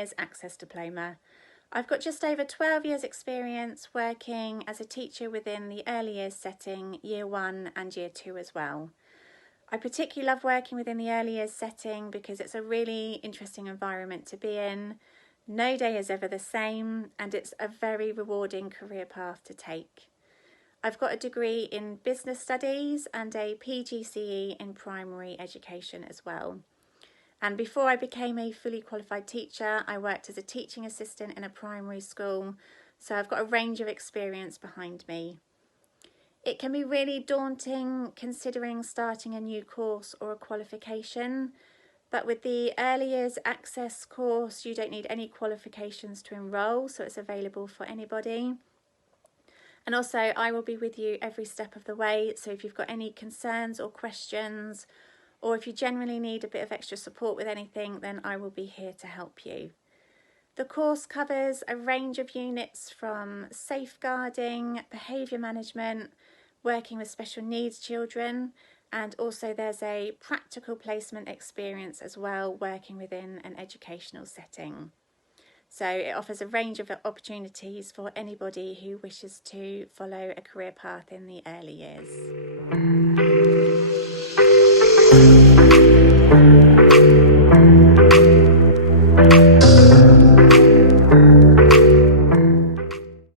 Years Access Diploma. I've got just over 12 years experience working as a teacher within the early years setting, Year 1 and Year 2 as well. I particularly love working within the early years setting because it's a really interesting environment to be in. No day is ever the same, and it's a very rewarding career path to take. I've got a degree in business studies and a PGCE in primary education as well. And before I became a fully qualified teacher, I worked as a teaching assistant in a primary school, so I've got a range of experience behind me. It can be really daunting considering starting a new course or a qualification, but with the Early Years Access course, you don't need any qualifications to enrol, so it's available for anybody. And also, I will be with you every step of the way, so if you've got any concerns or questions, or if you genuinely need a bit of extra support with anything, then I will be here to help you. The course covers a range of units from safeguarding, behaviour management, working with special needs children, and also there's a practical placement experience as well, working within an educational setting. So it offers a range of opportunities for anybody who wishes to follow a career path in the early years.